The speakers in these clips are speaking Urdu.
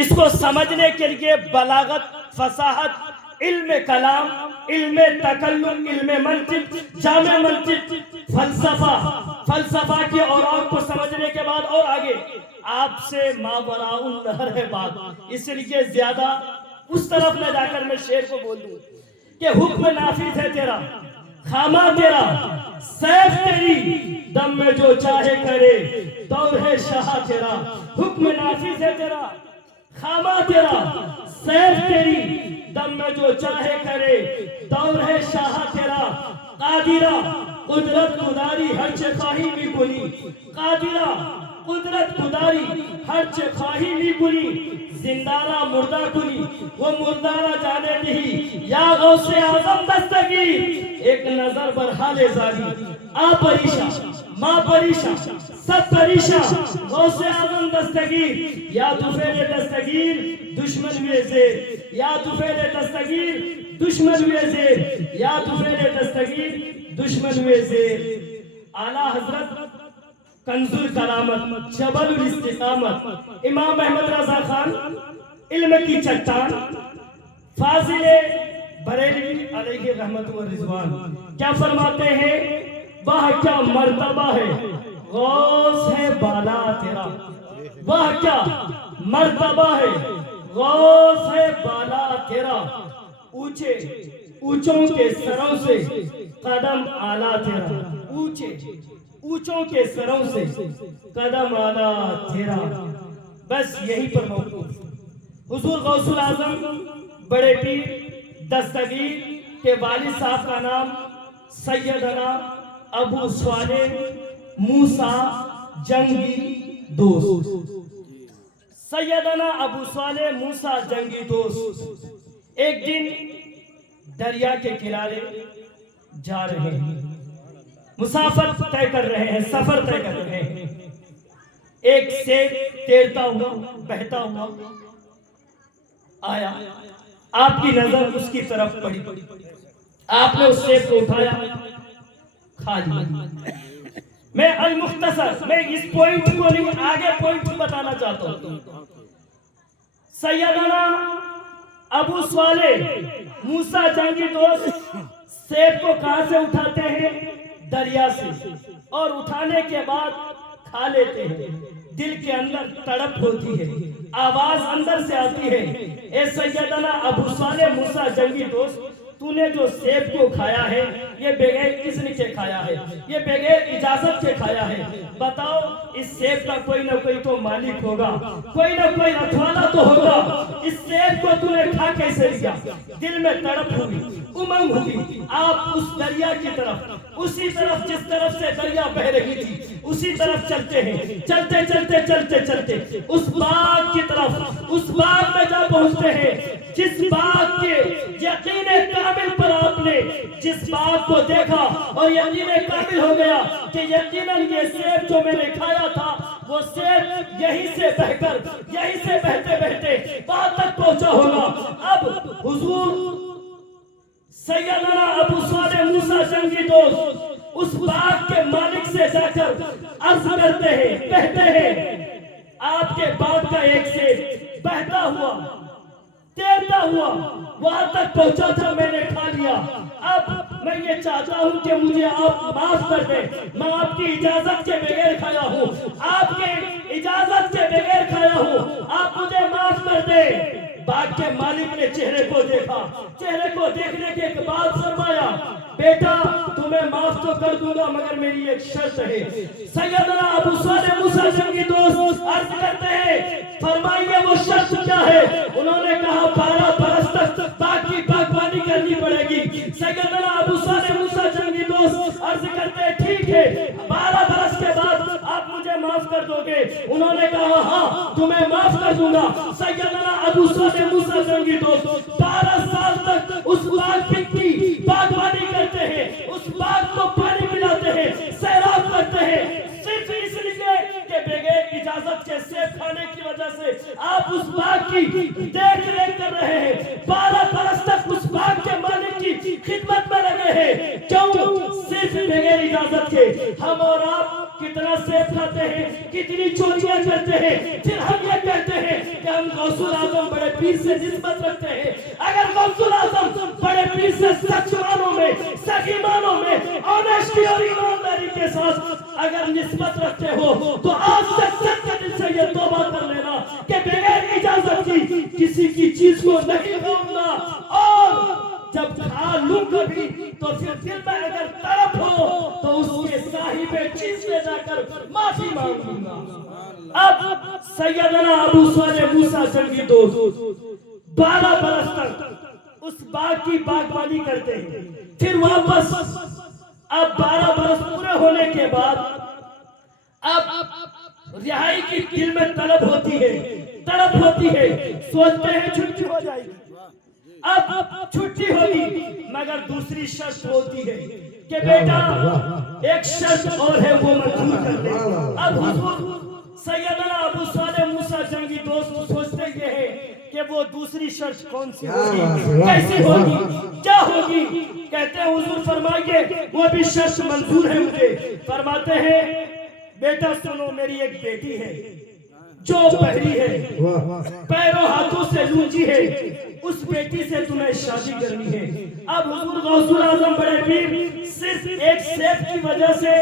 اس کو سمجھنے کے لیے بلاغت، فصاحت، علم کلام، علم تکلم، علم منطق، جامع منطق، فلسفہ کی اور کو سمجھنے کے بعد اور آگے آپ سے ماوراء النہر ہے بات، اس لیے زیادہ اس طرف نہ جا کر میں شعر کو بول دوں کہ حکم نافذ ہے تیرا، خامہ تیرا، سیف تیری، دم میں جو چاہے کرے، دور ہے شاہ تیرا، حکم نافذ ہے تیرا، خامہ تیرا، سیف تیری، دم میں جو چاہے کرے، دور ہے شاہ تیرا، قادرہ قدرت قداری ہر چه خواهی میکنی، قادرہ قدرت قداری ہر چه خواهی میکنی، زندارا مردہ کنی وہ مردارا جانے نہیں، یا غوث اعظم دستگیر ایک نظر بر حال زاری، آ پریشان ماں پریشان سب پریشان، غوث اعظم دستگیر یا دفعہ دستگیر دشمن ویزے، یا دفعہ دستگیر دشمن ویزے، یا دفعہ دستگیر دشمن ویزے۔ اعلیٰ حضرت کنز الکرامت، جبل الاستقامت، امام احمد رضا خان علم کی چٹان، فاضل بریلوی علیہ رحمت و رضوان کیا فرماتے ہیں؟ وہ کیا مرتبہ ہے غوث ہے بالا تیرا، وہ کیا مرتبہ ہے غوث ہے بالا تیرا، اونچے اونچوں کے سروں سے قدم اعلیٰ تیرا، اونچے اونچوں کے سروں سے قدم اعلیٰ تیرا۔ بس یہی پر موقوف حضور غوث الاعظم بڑے پیر دستگیر کے والد صاحب کا نام سیدنا ابو صالح موسیٰ جنگی دوست، سیدنا ابو صالح موسیٰ جنگی دوست ایک دن دریا کے کنارے جا رہے ہیں، مسافر طے کر رہے ہیں، سفر طے کر رہے ہیں، ایک سیب تیرتا ہوا بہتا ہوا آیا، آپ کی نظر اس کی طرف پڑی، آپ نے اس سیب کو اٹھایا کھا لیا۔ میں المختصر میں اس پوائنٹ کو نہیں آگے پوائنٹ بتانا چاہتا ہوں۔ سیدنا ابو صالح موسیٰ جنگی دوست سیب کو کہاں سے اٹھاتے ہیں؟ دریا سے، اور اٹھانے کے بعد کھا لیتے ہیں، دل کے اندر تڑپ ہوتی ہے، آواز اندر سے آتی ہے، اے سیدنا ابو صالح موسیٰ جنگی دوست، تو نے جو سیب کو کھایا ہے یہ بغیر اذن کے کھایا ہے، یہ بغیر اجازت کے کھایا ہے، بتاؤ اس سیب کا کوئی نہ کوئی تو مالک ہوگا، کوئی نہ کوئی رکھوالا تو ہوگا، اس سیب کو تو نے کھا کیسے لیا؟ دل میں تڑپ ہوئی، امنگ ہوئی، آپ اس دریا کی طرف، اسی طرف جس طرف سے دریا بہ رہی تھی اسی طرف چلتے ہیں، چلتے چلتے چلتے چلتے اس باغ کی طرف، اس باغ میں جا پہنچتے ہیں جس باغ کے یقین کامل پر آپ نے جس باغ کو دیکھا اور یقین کامل ہو گیا کہ یقیناً یہ سیب جو میں نے کھایا تھا وہ سیب یہیں سے بہ کر، یہیں سے بہتے بہتے وہاں تک پہنچا ہوگا۔ اب حضور سیدنا ابو صالح موسیٰ جنگی دوست اس باغ کے مالک سے جا کر عرض کرتے ہیں، کہتے ہیں آپ کے باغ کا ایک سیب بہتا ہوا تیرتا ہوا وہاں تک پہنچا تھا، میں نے کھا لیا، اب میں یہ چاہتا ہوں کہ مجھے آپ معاف کر دیں، میں آپ کی اجازت کے بغیر کھایا ہوں، آپ کے اجازت کے بغیر کھایا ہوں، آپ مجھے معاف کر دیں۔ باغ کے مالک نے چہرے کو دیکھا، چہرے کو دیکھنے کے بعد فرمایا بیٹا تمہیں معاف تو کر دوں گا مگر میری ایک شرط ہے۔ سیدنا ابو صالح موسیٰ جنگی دوست عرض کرتے ہیں فرمائیے وہ شرط کیا ہے؟ انہوں نے کہا 12 برس تک باغ کی باغبانی کرنی پڑے گی۔ سیدنا ابو صالح موسیٰ جنگی دوست عرض کرتے ہیں ٹھیک ہے 12 برس کے بعد آپ مجھے معاف کر دو گے؟ انہوں نے کہا ہاں تمہیں معاف کر دوں گا۔ سیدنا ابو صالح موسیٰ جنگی دوست 12 سال تک اس باغ کی باغبانی کرتے ہیں، اس باغ کو پانی پلاتے ہیں، سیراب کرتے ہیں، صرف اس لیے کہ بغیر اجازت کے سیب کھانے کی وجہ سے آپ اس باغ کی دیکھ ریکھ کر رہے ہیں، 12 برس تک اس باغ کے مالک کی خدمت میں لگے ہیں، کیوں؟ صرف بغیر اجازت کے۔ ہم اور آپ کتنا سیب کھاتے ہیں، کتنی چوریاں کرتے ہیں، پھر ہم یہ کہتے ہیں غوث اعظم بڑے پیر سے نسبت رکھتے ہیں، اگر غوث اعظم بڑے پیر سے سچ معنوں میں، صحیح معنوں میں، آنیسٹی اور ایمانداری کے ساتھ اگر نسبت رکھتے ہو تو آج سے سچے دل سے یہ توبہ کر لینا کہ بغیر اجازت کی کسی کی چیز کو نہیں کھاؤں گا، اور جب کھا لوں کبھی تو پھر دل میں اگر تڑپ ہو تو اس کے صاحب چیز لے جا کر معافی مانگوں گا۔ اب سیدنا ابو صالح موسیٰ جنگی دوست 12 برس تک اس باغ کی باغبانی کرتے ہیں، پھر واپس اب 12 برس پورے ہونے کے بعد اب رہائی کی دل میں طلب ہوتی ہے، تڑپ ہوتی ہے، سوچتے ہیں چھٹی ہو جائے گی، اب چھٹی ہوگی، مگر دوسری شرط ہوتی ہے کہ بیٹا ایک شرط اور ہے وہ منظور کر دے۔ اب حضور سیدنا ابو صالح موسیٰ جنگی دوست سوچتے یہ ہے کہ وہ دوسری شرط کون سی ہوگی، کیسی ہوگی، کیا ہوگی؟ کہتے ہیں حضور فرمائیے وہ بھی شرط منظور ہے مجھے۔ فرماتے ہیں بیٹا سنو، میری ایک بیٹی ہے جو بہری ہے، پیروں ہاتھوں سے لونجی ہے، اس بیٹی سے تمہیں شادی کرنی ہے۔ اب حضور غوث اعظم بڑے پیر صرف ایک سیب کی وجہ سے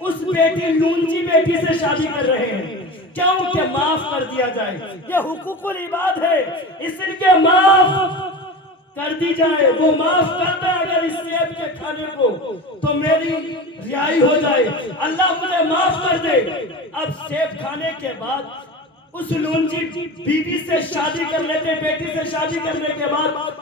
اس بیٹی لونجی بیٹی سے شادی کر رہے ہیں، کیوں کہ معاف کر دیا جائے، یہ حقوق العباد ہے، اس لیے معاف کر دی جائے، وہ معاف کرتا ہے اگر اس سیب کے کھانے کو تو میری رہائی ہو جائے، اللہ مجھے معاف کر دے۔ اب سیب کھانے کے بعد اس لونجی بیوی سے شادی کر لیتے، بیٹی سے شادی کرنے کے بعد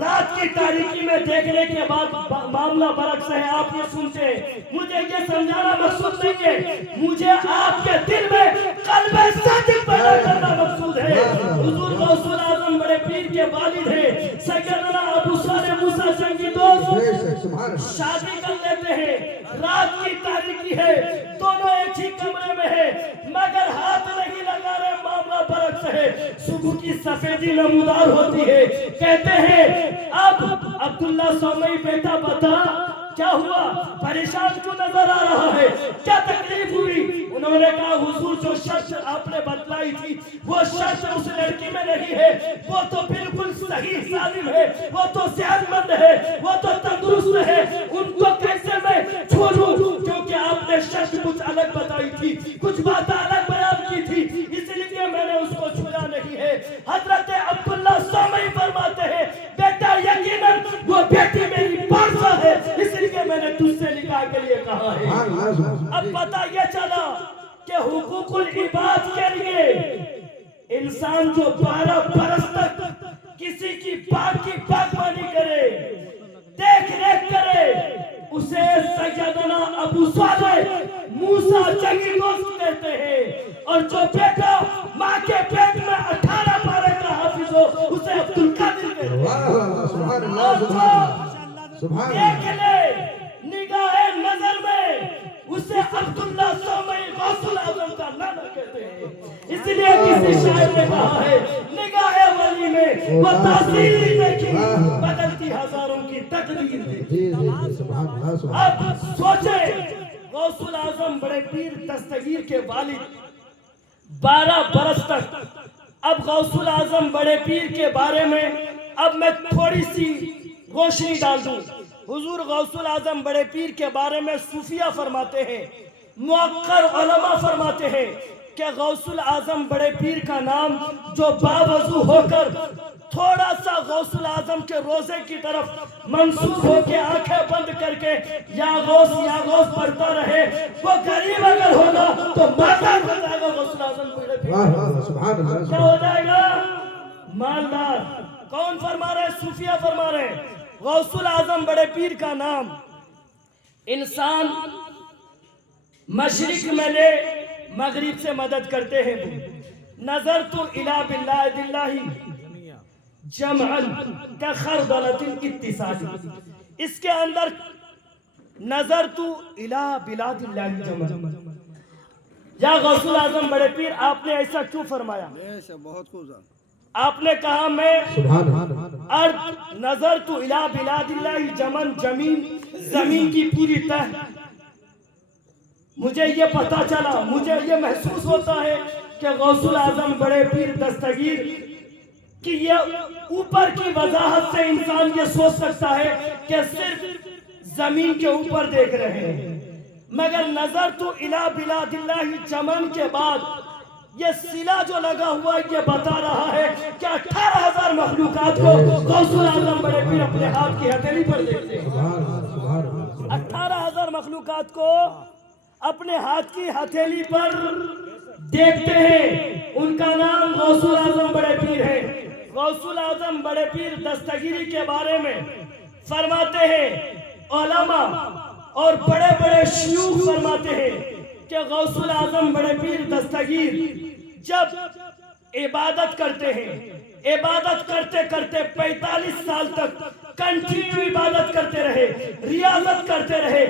رات کی تاریکی میں دیکھنے کے بعد معاملہ برعکس ہے۔ آپ یہ سنتے ہیں، مجھے یہ سمجھانا مقصود نہیں ہے، مجھے آپ کے دل میں قلب صادق پیدا کرنا مقصود ہے۔ حضور غوث اعظم بڑے پیر کے والد ہیں سیدنا ابو صالح موسیٰ جنگی دوست، شادی کر لیتے ہیں، رات کی تاریکی ہے، دونوں ایک ہی کمرے میں ہے، مگر ہاتھ نہیں لگا رہے، معاملہ برعکس ہے۔ صبح کی سفیدی نمودار ہوتی ہے، کہتے ہیں اب عبداللہ سومئی بیٹا بتا کیا ہوا، پریشان کیوں نظر آ رہا ہے، کیا تکلیف ہوئی؟ انہوں نے کہا حضور جو شرط آپ نے بتلائی تھی وہ شرط اس لڑکی میں نہیں ہے، وہ تو بالکل صحیح سالم ہے، وہ تو صحت مند ہے، وہ تو تندرست ہے، ان کو کیسے میں چھوڑوں؟ کیونکہ آپ نے شرط کچھ الگ بتائی تھی، کچھ باتیں الگ بیان کی تھی، اس لیے میں نے اس کو چھوڑا نہیں ہے۔ حضرت عبداللہ سومئی فرماتے ہیں بیٹا یقیناً وہ بیٹی میری پارسا ہے، اس لیے میں نے تجھ سے نکاح کے لیے کہا ہے۔ اب پتہ یہ چلا کہ حقوق العباد کے لیے انسان جو 12 برس تک کسی کی باغ کی باغبانی کرے، دیکھ ریکھ کرے، اسے سیدنا ابو صالح موسیٰ جنگی دوست کہتے ہیں، اور جو بیٹا ماں کے پیٹ میں 18 پارے کا حافظ ہو اسے عبدالقادر کہتے ہیں۔ دیکھ لے نگاہ نظر میں اسے عبداللہ سومئی غوث اعظم کا نانا کہتے ہیں، اس لیے کسی شاعر نے کہا ہے نگاہ ولی میں وہ تاثیر دیکھی بدلتی ہزاروں کی تقدیر۔ اب سوچیں غوث اعظم بڑے پیر دستگیر کے والد 12 برس تک، اب غوث اعظم بڑے پیر کے بارے میں اب میں تھوڑی سی روشنی ڈال دوں۔ حضور غوث اعظم بڑے پیر کے بارے میں صوفیہ فرماتے ہیں، موقر علماء فرماتے ہیں کہ غوث اعظم بڑے پیر کا نام جو باوضو ہو کر تھوڑا سا غوث اعظم کے روزے کی طرف منسوب ہو کے آنکھیں بند کر کے یا غوث پڑھتا رہے، وہ غریب اگر ہوگا تو مالدار ہو جائے گا۔ غوث اعظم بڑے پیر کیا ہو جائے گا؟ مالدار۔ کون فرما رہے؟ صوفیہ فرما رہے ہیں غوث اعظم بڑے پیر کا نام انسان مشرق میں لے مغرب سے مدد کرتے ہیں۔ نظر تو الہ باللہ دلہ جمعن کا خردلت اتصالی، اس کے اندر نظر تو الہ بلاد اللہ جمعن۔ یا غوث اعظم بڑے پیر آپ نے ایسا کیوں فرمایا؟ بہت خوب آپ نے کہا میں ارض نظر تو الہ بلاد اللہ جمن، زمین کی پوری تہ، مجھے یہ پتا چلا، مجھے یہ محسوس ہوتا ہے کہ غوث اعظم بڑے پیر دستگیر کہ یہ اوپر کی وضاحت سے انسان یہ سوچ سکتا ہے کہ صرف زمین کے اوپر دیکھ رہے ہیں، مگر نظر تو الہ بلاد اللہ چمن کے بعد یہ سلا جو لگا ہوا ہے یہ بتا رہا ہے کہ 18,000 مخلوقات کو غوث اعظم بڑے پیر اپنے ہاتھ کی ہتھیلی پر دیکھتے ہیں۔ 18,000 مخلوقات کو اپنے ہاتھ کی ہتھیلی پر دیکھتے ہیں، ان کا نام غوث اعظم بڑے پیر ہے۔ غوث اعظم بڑے پیر دستگیری کے بارے میں فرماتے ہیں، علماء اور بڑے بڑے شیوخ فرماتے ہیں کہ غوث اعظم بڑے پیر دستگیر جب عبادت کرتے ہیں، عبادت کرتے کرتے 45 سال تک کنٹینیو عبادت کرتے رہے، ریاضت کرتے رہے،